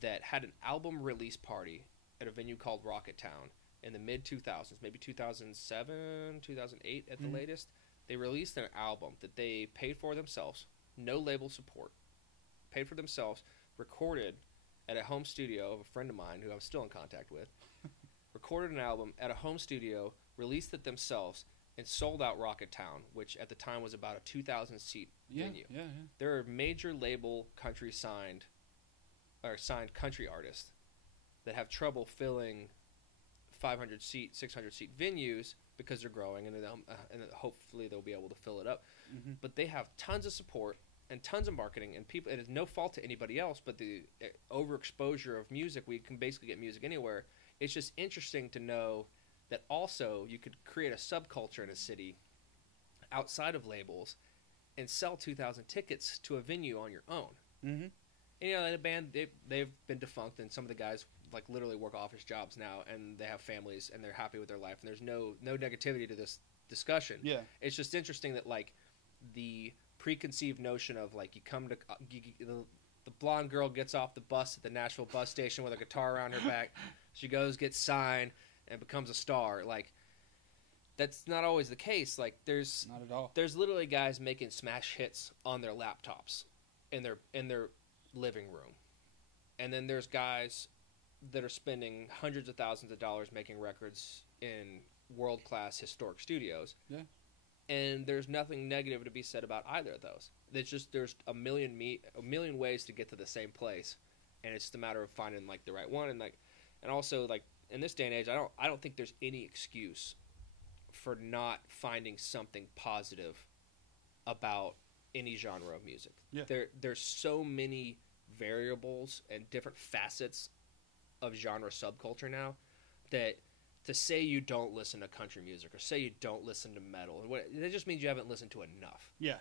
that had an album release party at a venue called Rocket Town in the mid-2000s, maybe 2007, 2008 at the latest. They released their album that they paid for themselves, no label support, paid for themselves, recorded at a home studio of a friend of mine who I'm still in contact with, recorded an album at a home studio, released it themselves, and sold out Rocket Town, which at the time was about a 2,000-seat venue. Yeah. There are major label signed country artists that have trouble filling 500-seat, 600-seat venues because they're growing, and hopefully they'll be able to fill it up. Mm-hmm. But they have tons of support and tons of marketing, and people. It is no fault to anybody else, but the overexposure of music, we can basically get music anywhere. It's just interesting to know that also you could create a subculture in a city outside of labels and sell 2,000 tickets to a venue on your own. Mm-hmm. And the band, they've been defunct, and some of the guys like literally work office jobs now, and they have families, and they're happy with their life, and there's no negativity to this discussion. Yeah, it's just interesting that like the preconceived notion of like you come to the blonde girl gets off the bus at the Nashville bus station with a guitar around her back, she goes, gets signed, and becomes a star. Like that's not always the case. Like there's not at all. There's literally guys making smash hits on their laptops in their living room, and then there's guys that are spending hundreds of thousands of dollars making records in world-class historic studios. Yeah. And there's nothing negative to be said about either of those. It's just there's a million ways to get to the same place, and it's just a matter of finding like the right one. And also like in this day and age, I don't think there's any excuse for not finding something positive about any genre of music. Yeah. There's so many variables and different facets of genre subculture now that to say you don't listen to country music or say you don't listen to metal. That just means you haven't listened to enough. Yeah.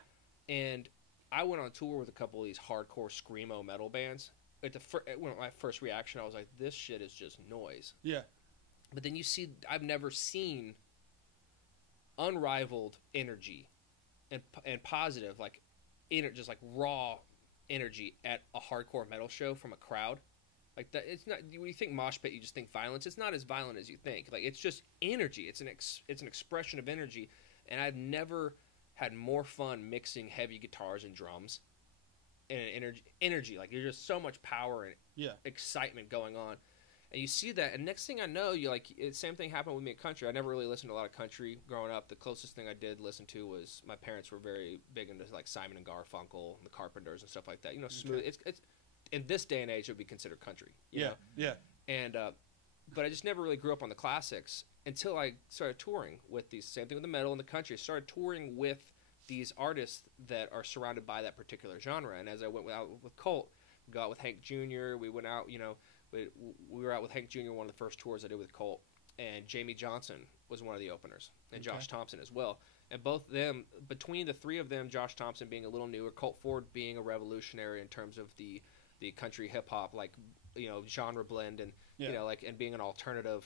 And I went on tour with a couple of these hardcore screamo metal bands. My first reaction, I was like, this shit is just noise. Yeah. But then you see, I've never seen unrivaled energy and positive, like, just like raw energy at a hardcore metal show from a crowd. Like that, it's not. When you think mosh pit, you just think violence. It's not as violent as you think. Like it's just energy. It's an expression of energy, and I've never had more fun mixing heavy guitars and drums, and energy. Like there's just so much power and excitement going on, and you see that. And next thing I know, same thing happened with me at country. I never really listened to a lot of country growing up. The closest thing I did listen to was my parents were very big into like Simon and Garfunkel, and the Carpenters, and stuff like that. You know, smooth. It's in this day and age, it would be considered country. You know? Yeah. And but I just never really grew up on the classics until I started touring with these. Same thing with the metal and the country. I started touring with these artists that are surrounded by that particular genre. And as I went out with Colt, we got out with Hank Jr. We went out, we were out with Hank Jr. one of the first tours I did with Colt. And Jamie Johnson was one of the openers. And Josh Thompson as well. And both them, between the three of them, Josh Thompson being a little newer, Colt Ford being a revolutionary in terms of the country hip hop, like, genre blend and, and being an alternative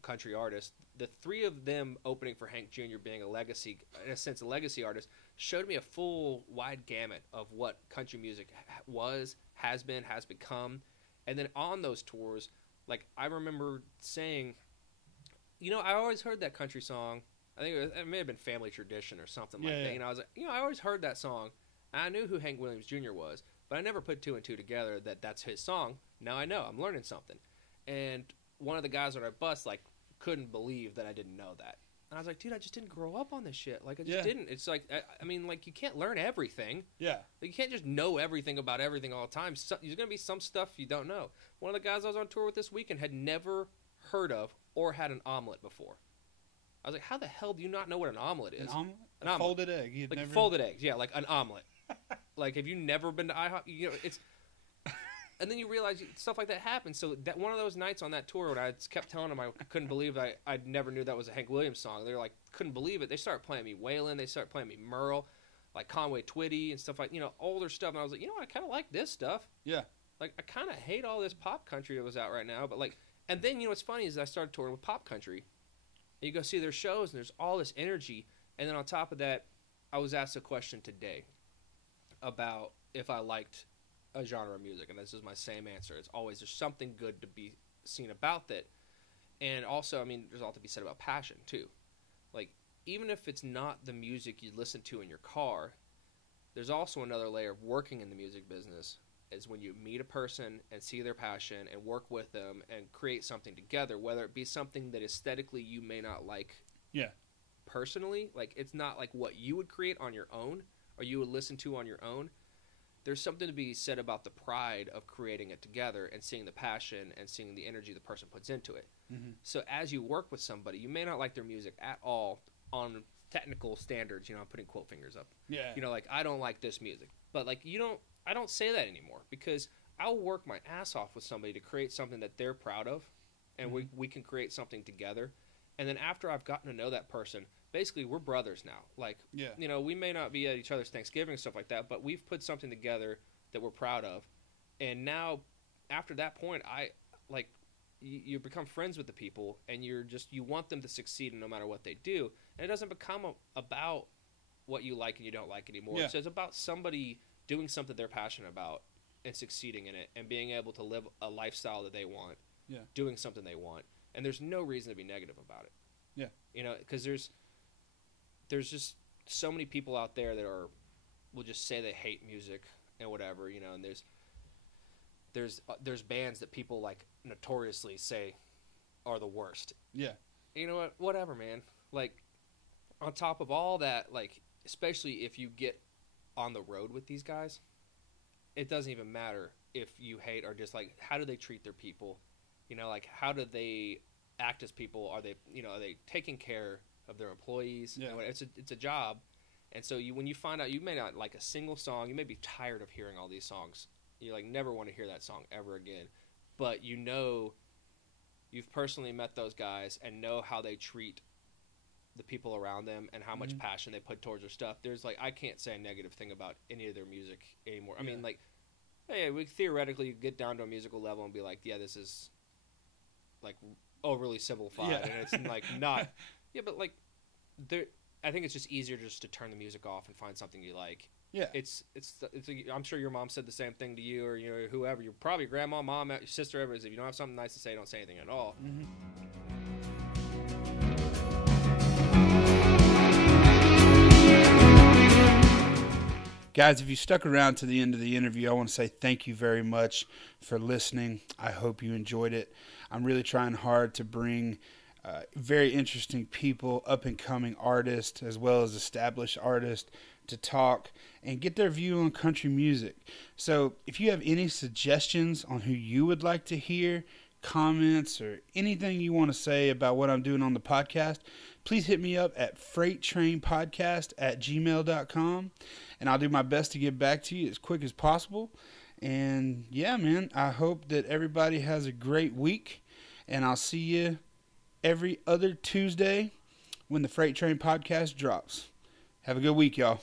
country artist. The three of them opening for Hank Jr. being a legacy artist showed me a full wide gamut of what country music has become. And then on those tours, like I remember saying, I always heard that country song. I think it may have been Family Tradition or something like that. I was like, I always heard that song. I knew who Hank Williams Jr. was. But I never put two and two together that that's his song. Now I know. I'm learning something. And one of the guys on our bus, like, couldn't believe that I didn't know that. And I was like, dude, I just didn't grow up on this shit. Like, I just didn't. It's like, I mean, like, you can't learn everything. Yeah. Like, you can't just know everything about everything all the time. There's going to be some stuff you don't know. One of the guys I was on tour with this weekend had never heard of or had an omelet before. I was like, how the hell do you not know what an omelet is? An omelet? An omelet. Folded egg. Folded eggs, yeah, like an omelet. Like, have you never been to IHOP? It's... And then you realize stuff like that happens. So that one of those nights on that tour when I kept telling them I couldn't believe I never knew that was a Hank Williams song. They're like, couldn't believe it. They started playing me Waylon. They started playing me Merle, like Conway Twitty and stuff like, older stuff. And I was like, I kind of like this stuff. Yeah. Like, I kind of hate all this pop country that was out right now. But, like, and then, what's funny is I started touring with pop country. And you go see their shows and there's all this energy. And then on top of that, I was asked a question today about if I liked a genre of music, and this is my same answer. It's always there's something good to be seen about that. And also, I mean, there's all to be said about passion too. Like, even if it's not the music you listen to in your car, there's also another layer of working in the music business is when you meet a person and see their passion and work with them and create something together, whether it be something that aesthetically you may not like personally. Like, it's not like what you would create on your own or you would listen to on your own. There's something to be said about the pride of creating it together and seeing the passion and seeing the energy the person puts into it. Mm-hmm. So as you work with somebody, you may not like their music at all on technical standards. I'm putting quote fingers up. Yeah. Like, I don't like this music. But, like, I don't say that anymore because I'll work my ass off with somebody to create something that they're proud of, and we can create something together. And then after I've gotten to know that person, basically we're brothers now. Like, we may not be at each other's Thanksgiving and stuff like that, but we've put something together that we're proud of. And now, after that point, you become friends with the people, and you want them to succeed no matter what they do. And it doesn't become about what you like and you don't like anymore. Yeah. It's about somebody doing something they're passionate about and succeeding in it and being able to live a lifestyle that they want, doing something they want. And there's no reason to be negative about it. Yeah. Because there's just so many people out there that will just say they hate music and whatever, and there's bands that people like notoriously say are the worst. Yeah. You know what? Whatever, man. Like, on top of all that, like, especially if you get on the road with these guys, it doesn't even matter if you hate or dislike. How do they treat their people? Like, how do they act as people? Are they taking care of their employees? Yeah. It's a job. And so when you find out you may not like a single song, you may be tired of hearing all these songs. You, like, never want to hear that song ever again. But you've personally met those guys and know how they treat the people around them and how much passion they put towards their stuff. There's like, I can't say a negative thing about any of their music anymore. I mean, like, hey, we theoretically get down to a musical level and be like, yeah, this is like overly simplified and it's like not, but like there, I think it's just easier just to turn the music off and find something you like. Yeah, I'm sure your mom said the same thing to you, or whoever. You're probably grandma, mom, your sister, everybody. If you don't have something nice to say, don't say anything at all. Guys, if you stuck around to the end of the interview, I want to say thank you very much for listening. I hope you enjoyed it. I'm really trying hard to bring very interesting people, up-and-coming artists, as well as established artists, to talk and get their view on country music. So if you have any suggestions on who you would like to hear, comments, or anything you want to say about what I'm doing on the podcast, please hit me up at freighttrainpodcast@gmail.com, and I'll do my best to get back to you as quick as possible. And yeah, man, I hope that everybody has a great week, and I'll see you every other Tuesday when the Freight Train podcast drops. Have a good week, y'all.